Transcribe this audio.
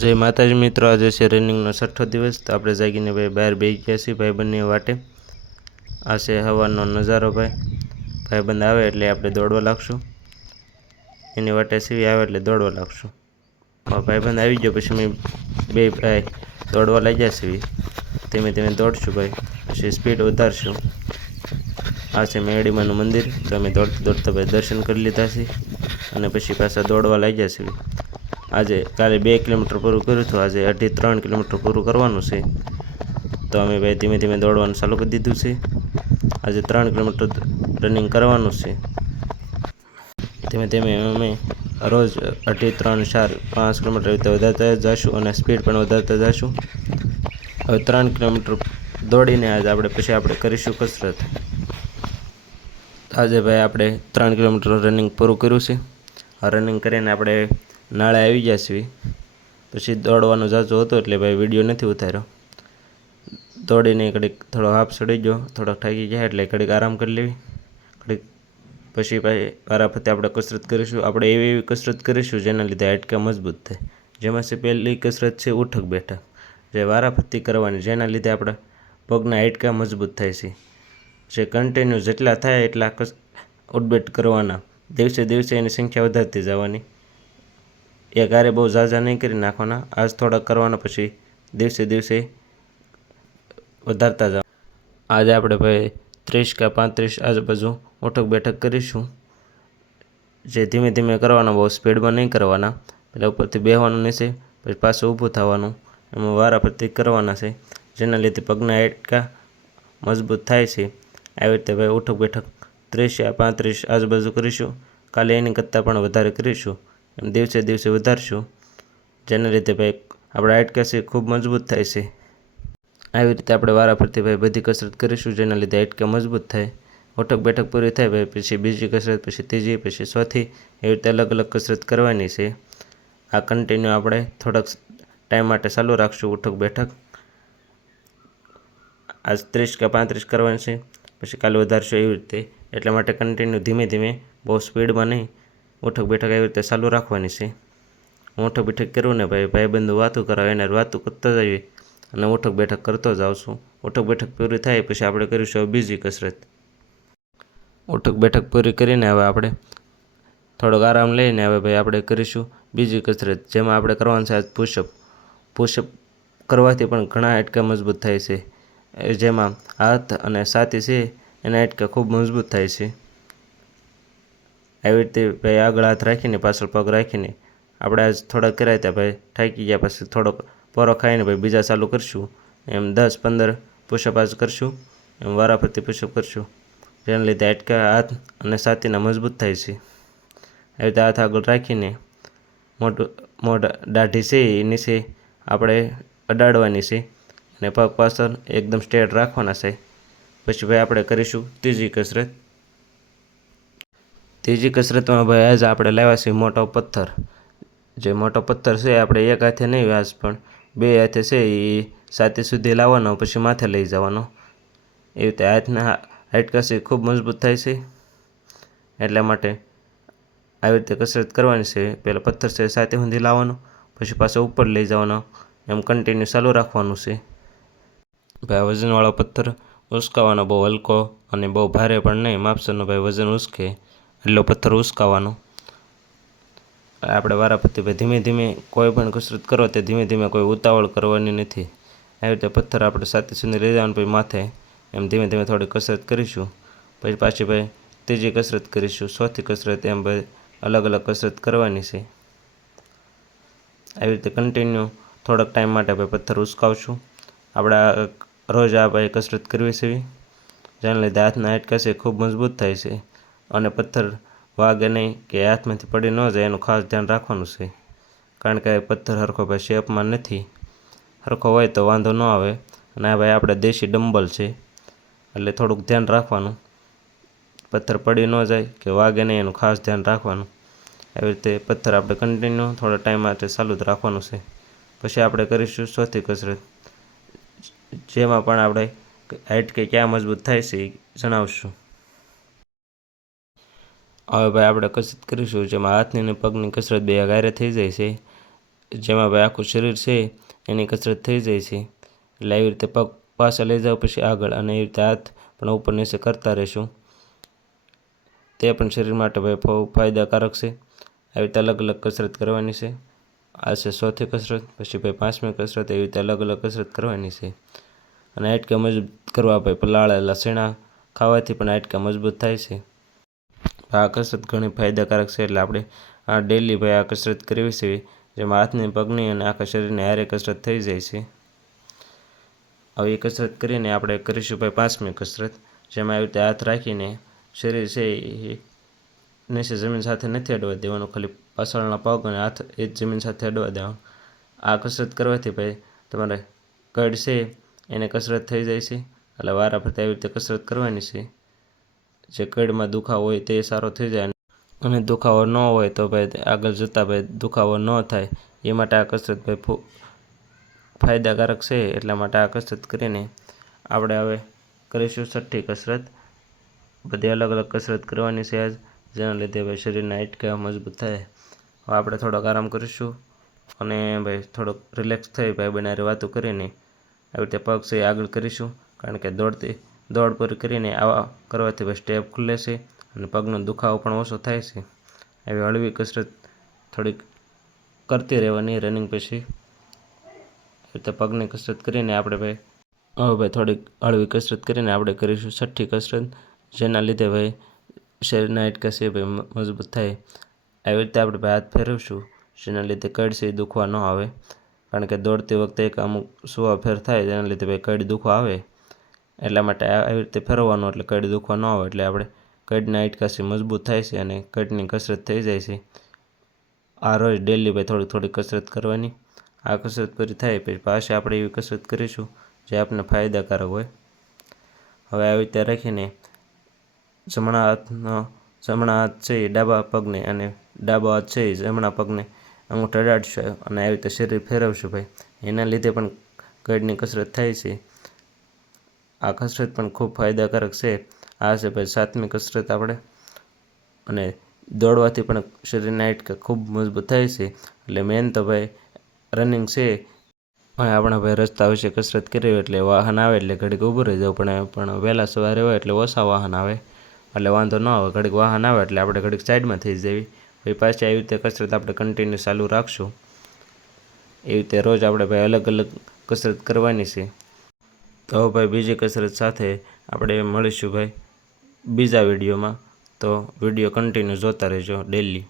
જય માતાજી મિત્રો, આજે છે રનિંગનો 6થો દિવસ। તો આપણે જાગીને ભાઈ બહાર બેસી ગયા છીએ ભાઈબંધની વાટે। આ છે હવાનો નજારો ભાઈ। ભાઈબંધ આવે એટલે આપણે દોડવા લાગશું, એની વાટે સીવી આવે એટલે દોડવા લાગશું। ભાઈબંધ આવી ગયો પછી મેં બે ભાઈ દોડવા લાગ્યા છીએ। ધીમે ધીમે દોડશું ભાઈ, પછી સ્પીડ વધારશું। આ છે મેરડીમાનું મંદિર। તો અમે દોડતા દોડતા ભાઈ દર્શન કરી લીધા છે અને પછી પાછા દોડવા લાગ્યા છીએ। આજે કાલે 2 કિલોમીટર પૂરું કર્યું હતું, આજે 2.5-3 કિલોમીટર પૂરું કરવાનું છે। તો અમે ભાઈ ધીમે ધીમે દોડવાનું ચાલુ કરી દીધું છે। આજે 3 કિલોમીટર રનિંગ કરવાનું છે। ધીમે ધીમે અમે રોજ 2.5, 3, 4, 5 કિલોમીટર રીતે વધારતા જઈશું અને સ્પીડ પણ વધારતા જઈશું। હવે 3 કિલોમીટર દોડીને આજે આપણે કરીશું કસરત। આજે ભાઈ આપણે 3 કિલોમીટર રનિંગ પૂરું કર્યું છે। આ રનિંગ કરીને આપણે નાળે આવી ગયા છીએ। પછી દોડવાનું જાજુ હતું એટલે ભાઈ વિડીયો નથી ઉતાર્યો। દોડીને ઘડીક થોડો હાફ ચડી ગયો, થોડોક થાકી ગયા એટલે ઘડીક આરામ કરી લેવી। ઘડીક પછી ભાઈ વારાફરતી આપણે કસરત કરીશું। આપણે એવી કસરત કરીશું જેના લીધે હાડકાં મજબૂત થાય। જેમાં છે પહેલી કસરત છે ઉઠક બેઠક, જે વારાફરતી કરવાની, જેના લીધે આપણા પગના હાડકાં મજબૂત થાય છે। જે કન્ટિન્યુ જેટલા થાય એટલા ઉઠબેઠ કરવાના, દિવસે દિવસે એની સંખ્યા વધારતી જવાની। એક હારે બહુ ઝાઝા નહીં કરી નાખવાના, આજ થોડાક કરવાના, પછી દિવસે દિવસે વધારતા જાવ। આજે આપણે ભાઈ 30 કે 35 આજુબાજુ ઉઠક બેઠક કરીશું, જે ધીમે ધીમે કરવાના, બહુ સ્પીડમાં નહીં કરવાના। એટલે ઉપરથી બેસવાનું નીચે, પછી પાછું ઊભું થવાનું, એમાં વારાફરતી કરવાના છે, જેના લીધે પગના હાડકાં મજબૂત થાય છે। આવી રીતે ભાઈ ઉઠક બેઠક 30 યા 35 આજુબાજુ કરીશું। કાલે એની કરતાં પણ વધારે કરીશું, એમ દિવસે દિવસે વધારશું, જેના લીધે ભાઈ આપણા હાડકાં છે ખૂબ મજબૂત થાય છે। આવી રીતે આપણે વારાફરતી ભાઈ બધી કસરત કરીશું, જેના લીધે હાડકાં મજબૂત થાય। ઉઠક બેઠક પૂરી થાય ભાઈ પછી બીજી કસરત, પછી ત્રીજી, પછી ચોથી, એવી રીતે અલગ અલગ કસરત કરવાની છે। આ કન્ટિન્યુ આપણે થોડાક ટાઈમ માટે ચાલુ રાખશું ઉઠક બેઠક। આજ 30 કે 35 કરવાની છે, પછી કાલે વધારશું એવી રીતે। એટલા માટે કન્ટિન્યુ ધીમે ધીમે, બહુ સ્પીડમાં નહીં, ઉઠક બેઠક એવી રીતે ચાલુ રાખવાની છે। હું ઉઠક બેઠક કરું ને ભાઈ ભાઈબંધો વાતું કરાવે, એને વાતું કરતા જઈએ અને ઉઠક બેઠક કરતો જાઉં છું। ઉઠક બેઠક પૂરી થાય પછી આપણે કરીશું બીજી કસરત। ઉઠક બેઠક પૂરી કરીને હવે આપણે થોડોક આરામ લઈને હવે ભાઈ આપણે કરીશું બીજી કસરત, જેમાં આપણે કરવાનું છે આજ પુશઅપ। પુશઅપ કરવાથી પણ ઘણા હાડકાં મજબૂત થાય છે। જેમાં હાથ અને છાતી છે એના હાડકાં ખૂબ મજબૂત થાય છે। આવી રીતે ભાઈ આગળ હાથ રાખીને પાછળ પગ રાખીને આપણે આજ થોડાક કર્યા હતા ભાઈ, થાકી ગયા પછી થોડોક પોરો ખાઈને ભાઈ બીજા ચાલુ કરશું। એમ 10-15 પુશઅપ આજ કરશું, એમ વારાફરતી પુશઅપ કરશું, જેના લીધે હાડકાં, હાથ અને છાતીના મજબૂત થાય છે। આવી રીતે હાથ આગળ રાખીને દાઢી છે એ નીચે આપણે અડાડવાની છે અને પગ પાછળ એકદમ સ્ટ્રેટ રાખવાના છે। પછી ભાઈ આપણે કરીશું ત્રીજી કસરત। ત્રીજી કસરતમાં ભાઈ આજે આપણે લાવ્યા છીએ મોટો પથ્થર। જે મોટો પથ્થર છે આપણે એક હાથે નહીં, આજ પણ 2 હાથે છે એ છાતી સુધી લાવવાનો, પછી માથે લઈ જવાનો। એવી રીતે હાથના હાડકાં છે ખૂબ મજબૂત થાય છે। એટલા માટે આવી રીતે કસરત કરવાની છે। પહેલાં પથ્થર છે છાતી સુધી લાવવાનો, પછી પાછો ઉપર લઈ જવાનો, એમ કન્ટિન્યુ ચાલુ રાખવાનું છે। ભાઈ વજનવાળો પથ્થર ઉચકાવાનો, બહુ હલકો અને બહુ ભારે પણ નહીં, માપસરનો ભાઈ વજન ઉચકે એટલો પથ્થર ઉચકાવાનો। આપણે વારાફરતી ભાઈ ધીમે ધીમે કોઈ પણ કસરત કરો તે ધીમે ધીમે, કોઈ ઉતાવળ કરવાની નથી। આવી રીતે પથ્થર આપણે છાતી સુધી લઈ જવાનું, પછી માથે, એમ ધીમે ધીમે થોડી કસરત કરીશું। પછી પાછી ભાઈ ત્રીજી કસરત કરીશું, ચોથી કસરત, એમ ભાઈ અલગ અલગ કસરત કરવાની છે। આવી રીતે કન્ટિન્યુ થોડાક ટાઈમ માટે ભાઈ પથ્થર ઉચકાવશું। આપણે રોજ આ ભાઈ કસરત કરવી છે, જેના લીધે હાથના હાડકાં છે ખૂબ મજબૂત થાય છે અને પથ્થર વાગે નહીં કે હાથમાંથી પડી ન જાય એનું ખાસ ધ્યાન રાખવાનું છે। કારણ કે પથ્થર સરખો ભાઈ શેપમાં નથી, સરખો હોય તો વાંધો ન આવે। અને આ ભાઈ આપણે દેશી ડમ્બલ છે એટલે થોડુંક ધ્યાન રાખવાનું, પથ્થર પડી ન જાય કે વાગે નહીં એનું ખાસ ધ્યાન રાખવાનું। આવી રીતે પથ્થર આપણે કન્ટિન્યુ થોડા ટાઈમ માટે ચાલુ જ રાખવાનું છે। પછી આપણે કરીશું ચોથી કસરત, જેમાં પણ આપણે હાડકાં ક્યાં મજબૂત થાય છે એ જણાવશું। હવે ભાઈ આપણે કસરત કરીશું જેમાં હાથની અને પગની કસરત બે હારે થઈ જાય છે। જેમાં ભાઈ આખું શરીર છે એની કસરત થઈ જાય છે. એટલે આવી રીતે પગ પાછા લઈ જાઓ પછી આગળ, અને એવી રીતે હાથ પણ ઉપર નીચે કરતા રહીશું. તે પણ શરીર માટે ભાઈ બહુ ફાયદાકારક છે. આવી રીતે અલગ અલગ કસરત કરવાની છે. આ છે ચોથી કસરત. પછી ભાઈ પાંચમી કસરત. એવી રીતે અલગ અલગ કસરત કરવાની છે. અને હાડકાં મજબૂત કરવા ભાઈ પલાળેલા શેણા ખાવાથી પણ હાડકાં મજબૂત થાય છે. આ કસરત ઘણી ફાયદાકારક છે. એટલે આપણે આ ડેલી ભાઈ આ કસરત કરવી છે, જેમાં હાથની, પગની અને આખા શરીરની હારે કસરત થઈ જાય છે. આવી કસરત કરીને આપણે કરીશું ભાઈ પાંચમી કસરત, જેમાં આવી રીતે હાથ રાખીને શરીર છે એ નીચે જમીન સાથે નથી અડવા દેવાનું, ખાલી પાછળના પગ અને હાથ એ જ જમીન સાથે અડવા દેવાનું. આ કસરત કરવાથી ભાઈ તમારે કડ છે એને કસરત થઈ જાય છે. એટલે વારાફરતી આવી રીતે કસરત કરવાની છે. જે કડમાં દુખાવો હોય તે સારો થઈ જાય, અને દુખાવો ન હોય તો ભાઈ આગળ જતાં ભાઈ દુખાવો ન થાય એ માટે આ કસરત ભાઈ ફાયદાકારક છે. એટલા માટે આ કસરત કરીને આપણે હવે કરીશું છઠ્ઠી કસરત. બધી અલગ અલગ કસરત કરવાની છે આજ, જેના લીધે ભાઈ શરીરના હાડકાં મજબૂત થાય. હવે આપણે થોડોક આરામ કરીશું અને ભાઈ થોડોક રિલેક્સ થઈ ભાઈ બનારે વાતો કરીને આવી રીતે પગ છે આગળ કરીશું. કારણ કે દોડ પર કરીને આવા કરવાથી ભાઈ સ્ટેપ ખુલે છે અને પગનો દુખાવો પણ ઓછો થાય છે. આવી હળવી કસરત થોડીક કરતી રહેવાની રનિંગ પછી. રીતે પગની કસરત કરીને આપણે ભાઈ હવે ભાઈ થોડીક હળવી કસરત કરીને આપણે કરીશું છઠ્ઠી કસરત, જેના લીધે ભાઈ શરીરના હાડકાં છે ભાઈ મજબૂત થાય. આવી રીતે આપણે ભાઈ હાથ ફેરવશું, જેના લીધે કડ છે એ દુખવા ન આવે. કારણ કે દોડતી વખતે એક અમુક સુવા ફેર થાય, જેના લીધે ભાઈ કડ દુખવા આવે. એટલા માટે આવી રીતે ફેરવવાનું, એટલે કડ દુખવા ન આવે. એટલે આપણે કડના હાડકાં છે મજબૂત થાય છે અને કડની કસરત થઈ જાય છે. આ રોજ ડેલી ભાઈ થોડી થોડી કસરત કરવાની. આ કસરત પૂરી થાય પછી પાછી આપણે એવી કસરત કરીશું જે આપણને ફાયદાકારક હોય. હવે આવી રીતે રાખીને જમણા હાથ છે એ ડાબા પગને અને ડાબો હાથ છે એ જમણા પગને અંગૂઠો અડાડશું અને આવી રીતે શરીર ફેરવશું ભાઈ. એના લીધે પણ કડની કસરત થાય છે. આ કસરત પણ ખૂબ ફાયદાકારક છે. આ છે ભાઈ સાતમી કસરત આપણે. અને દોડવાથી પણ શરીરના હાડકાં ખૂબ મજબૂત થાય છે. એટલે મેન તો ભાઈ રનિંગ છે. આપણા ભાઈ રસ્તા વિશે કસરત કરી એટલે વાહન આવે એટલે ઘડીક ઊભું રહી જવું પણ વહેલા સવારે હોય એટલે ઓછા વાહન આવે એટલે વાંધો ન આવે. ઘડીક વાહન આવે એટલે આપણે ઘડીક સાઈડમાં થઈ જવી. પછી પાછી આવી રીતે કસરત આપણે કન્ટિન્યુ ચાલુ રાખશું. એવી રીતે રોજ આપણે ભાઈ અલગ અલગ કસરત કરવાની છે. તો ભાઈ બીજી કસરત સાથે આપણે મળીશું ભાઈ બીજા વિડીયોમાં. તો વિડીયો કન્ટિન્યુ જોતા રહેજો ડેલી.